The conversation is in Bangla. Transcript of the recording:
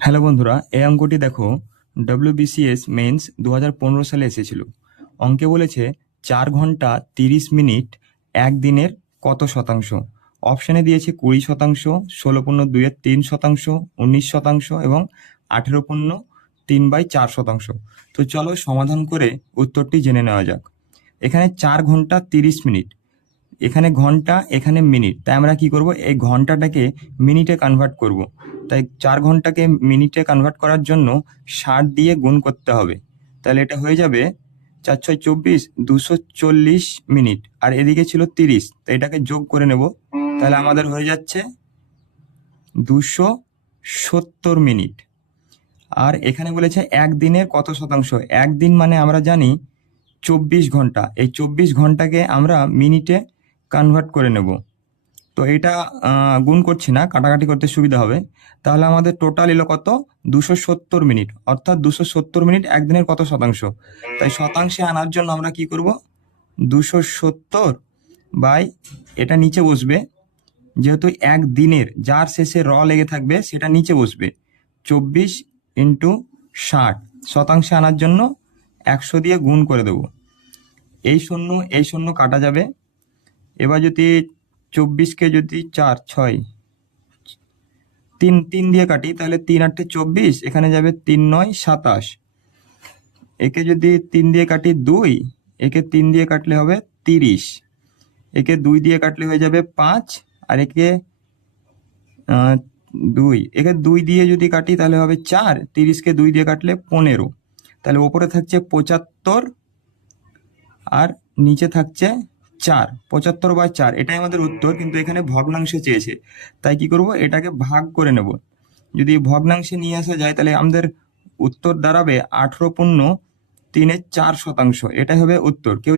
হ্যালো বন্ধুরা, এই অঙ্কটি দেখো। ডব্লিউবিসিএস মেন্স 2015 সালে এসেছিল। অঙ্কে বলেছে 4 ঘন্টা 30 মিনিট একদিনের কত শতাংশ। অপশানে দিয়েছে 20%, 16.2-3%, 19% এবং 18.3/4%। তো চলো সমাধান করে উত্তরটি জেনে নেওয়া যাক। এখানে 4 ঘন্টা 30 মিনিট, এখানে ঘন্টা এখানে মিনিট, তাই আমরা কি করব, এই ঘন্টাটাকে মিনিটে কনভার্ট করব। তাই 4 ঘন্টাকে মিনিটে কনভার্ট করার জন্য 60 দিয়ে গুণ করতে হবে। তাহলে এটা হয়ে যাবে 4×6 = 24, 240 মিনিট। আর এদিকে ছিল 30, তো এটাকে যোগ করে নেব। তাহলে আমাদের হয়ে যাচ্ছে 270 মিনিট। আর এখানে বলেছে একদিনের কত শতাংশ। একদিন মানে আমরা জানি 24 ঘন্টা। এই 24 ঘন্টাকে আমরা মিনিটে কনভার্ট করে নেব। তো এটা গুণ করছি না, কাটাকাটি করতে সুবিধা হবে। তাহলে আমাদের টোটাল এলো কত, 270 মিনিট। অর্থাৎ 270 মিনিট একদিনের কত শতাংশ। তাই শতাংশে আনার জন্য আমরা কি করব, 270 বাই, এটা নিচে বসবে, যেহেতু একদিনের যার শেষে লেগে থাকবে সেটা নিচে বসবে। 24 × 60, শতাংশে আনার জন্য 100 দিয়ে গুণ করে দেবো। এই শূন্য কাটা যাবে। এবার যদি 24কে যদি 4, 6, 3 দিয়ে কাটি, তাহলে 3×8 = 24, এখানে যাবে 3×9 = 27। একে যদি 3 দিয়ে কাটি 2, একে 3 দিয়ে কাটলে হবে 30, একে 2 দিয়ে কাটলে হয়ে যাবে 5, আর একে 2 দিয়ে যদি কাটি তাহলে হবে 4, 30কে 2 দিয়ে কাটলে 15। তাহলে ওপরে থাকছে 75 আর নিচে থাকছে 4, 75/4, এটাই আমাদের উত্তর। কিন্তু এখানে ভগ্নাংশে চেয়েছে, তাই কি করব, এটাকে ভাগ করে নেব। যদি ভগ্নাংশে নিয়ে আসা যায় তাহলে আমাদের উত্তর দাঁড়াবে 18.3/4 শতাংশ। এটাই হবে উত্তর। কেউ